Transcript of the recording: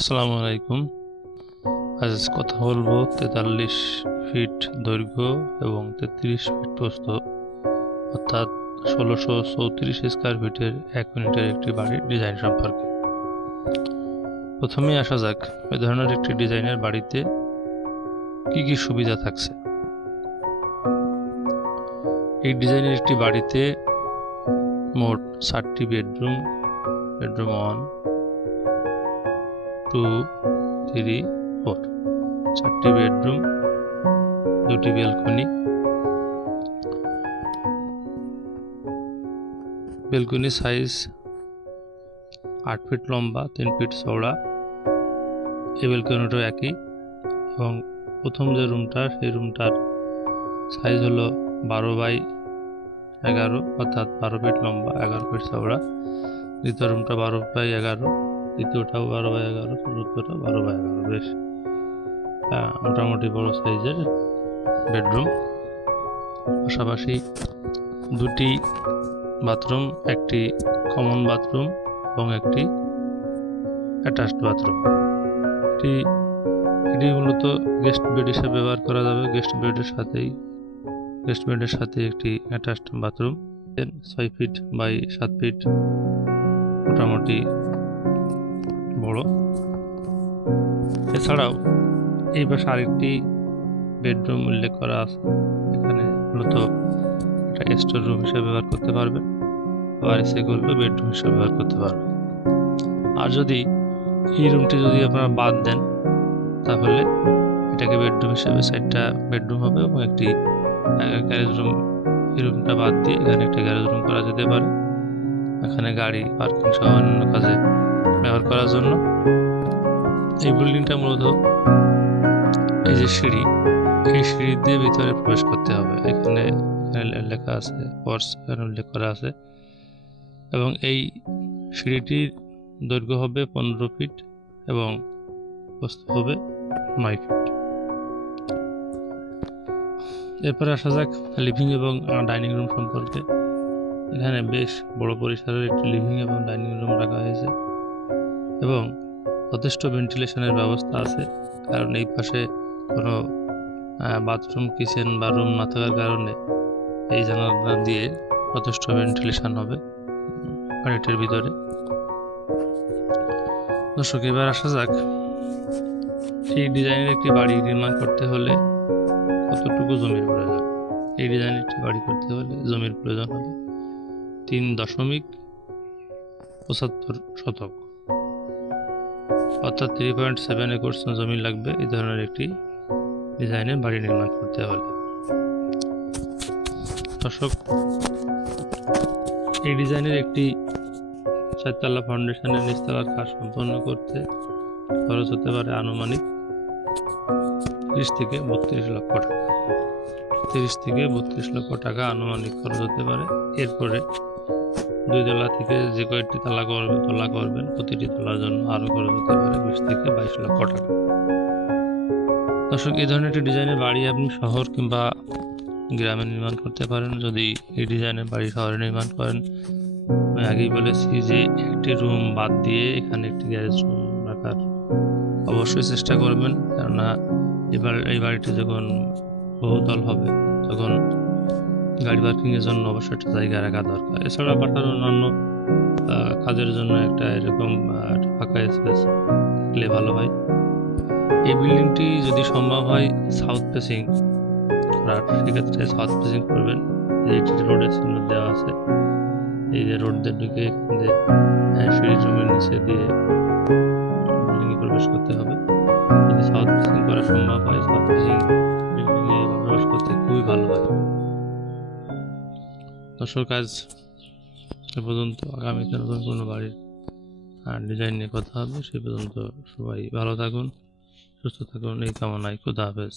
আসসালামু আলাইকুম। আজ কথা বলবো 43 ফিট দৈর্ঘ্য এবং 33 ফিট প্রস্থ অর্থাৎ 1634 স্কয়ার ফিটের 1 ইউনিটের একটি বাড়ির ডিজাইন সম্পর্কে। প্রথমেই আসা যাক এই ধরনের একটি ডিজাইনের বাড়িতে কি কি সুবিধা থাকছে। এই ডিজাইনের একটি বাড়িতে মোট 4টি বেডরুম 1 2 3 4 4টি বেডরুম, 2টি ব্যালকনি। ব্যালকনি সাইজ 8 ফিট লম্বা, 3 ফিট চওড়া। এই ব্যালকনিটাও একই এবং প্রথম যে রুমটা সেই রুমটার সাইজ হলো 12x11 অর্থাৎ 12 ফিট লম্বা, 11 ফিট চওড়া। দ্বিতীয় রুমটা 12x11, তৃতীয়টাও 12x11, চতুর্থটা 12x11। বেশ মোটামুটি বড় সাইজের বেডরুম। পাশাপাশি 2টি বাথরুম, একটি কমন বাথরুম এবং একটি অ্যাটাচড বাথরুম। এটি মূলত গেস্ট বেড হিসেবে ব্যবহার করা যাবে। গেস্ট বেডের সাথে একটি attached bathroom. 6 feet by 7 feet, মোটামুটি বড়। এছাড়াও এই পাশে আরেকটি বেডরুম উল্লেখ করা আছে। এখানে মূলত এটা স্টোর রুম হিসেবে ব্যবহার করতে পারবেন, আবার এসে করলে বেডরুম হিসেবে ব্যবহার করতে পারবেন। আর যদি এই রুমটি আপনারা বাদ দেন তাহলে এটাকে বেডরুম হিসেবে 4টা বেডরুম হবে এবং একটি গ্যারেজ রুম। এই রুমটা বাদ দিয়ে এখানে একটা গ্যারেজ রুম করা যেতে পারে, এখানে গাড়ি পার্কিং সহ অন্যান্য কাজে ব্যবহার করার জন্য। এই বিল্ডিংটা মূলত এই যে সিঁড়ি, এই সিঁড়ি দিয়ে ভিতরে প্রবেশ করতে হবে। এখানে লেখা আছে ফোর্স, এখানে উল্লেখ করা আছে। এবং এই সিঁড়িটির দৈর্ঘ্য হবে 15 ফিট এবং প্রস্থ হবে 9 ফিট। এরপরে আসা যাক লিভিং এবং ডাইনিং রুম সম্পর্কে। এখানে বেশ বড় পরিসরের একটি লিভিং এবং ডাইনিং রুম রাখা হয়েছে এবং যথেষ্ট ভেন্টিলেশনের ব্যবস্থা আছে, কারণ এই পাশে কোনো বাথরুম, কিচেন বা রুম না থাকার কারণে এই জানালা দিয়ে যথেষ্ট ভেন্টিলেশন হবে বাড়িটির ভিতরে। দর্শক, এবার আসা যাক এই ডিজাইনের একটি বাড়ি নির্মাণ করতে হলে কতটুকু জমির প্রয়োজন। এই ডিজাইনের একটি বাড়ি করতে হলে জমির প্রয়োজন হবে 3.75 শতক অর্থাৎ 3.7 একর জমি লাগবে এই ধরনের একটি ডিজাইনের বাড়ি নির্মাণ করতে হলে। দর্শক, এই ডিজাইনের একটি 4তলা ফাউন্ডেশনের নিচতলার কাজ সম্পন্ন করতে খরচ হতে পারে আনুমানিক 30 থেকে 32 লক্ষ টাকা। 30 থেকে 32 লক্ষ টাকা আনুমানিক খরচ হতে পারে। এরপরে 2 তলা থেকে যে কয়েকটি তলা করবেন প্রতিটি তলার জন্য আরো খরচ হতে পারে 20 থেকে 22 লক্ষ টাকা। দর্শক, এই ধরনের একটি ডিজাইনের বাড়ি আপনি শহর কিংবা গ্রামে নির্মাণ করতে পারেন। যদি এই ডিজাইনের বাড়ি শহরে নির্মাণ করেন, আমি আগেই বলেছি যে একটি রুম বাদ দিয়ে এখানে একটি গ্যারেজ রুম রাখার অবশ্যই চেষ্টা করবেন, কেননা এই বাড়িটি যখন বহুতল হবে তখন গাড়ি পার্কিং এর জন্য অবশ্যই একটা জায়গা রাখা দরকার। এছাড়া বাসার অন্যান্য কাজের জন্য একটা এরকম ফাঁকা স্পেস থাকলে ভালো হয়। এই বিল্ডিংটি যদি সম্ভব হয় সাউথ ফেসিং করার, সেক্ষেত্রে সাউথ ফেসিং করবেন। এইটি রোডের চিহ্ন দেওয়া আছে, এই যে রোড দিয়ে ঢুকে সিঁড়ি জমির নিচে দিয়ে বিল্ডিংয়ে প্রবেশ করতে হবে। যদি সাউথ ফেসিং করা সম্ভব হয়, সাউথ ফেসিং বিল্ডিংয়ে প্রবেশ করতে খুবই ভালো হয়। দর্শক, কাজ এ পর্যন্ত। আগামীতে নতুন কোনো বাড়ির ডিজাইন নিয়ে কথা হবে। সে পর্যন্ত সবাই ভালো থাকুন, সুস্থ থাকুন, এই কামনায়। খোদা হাফেজ।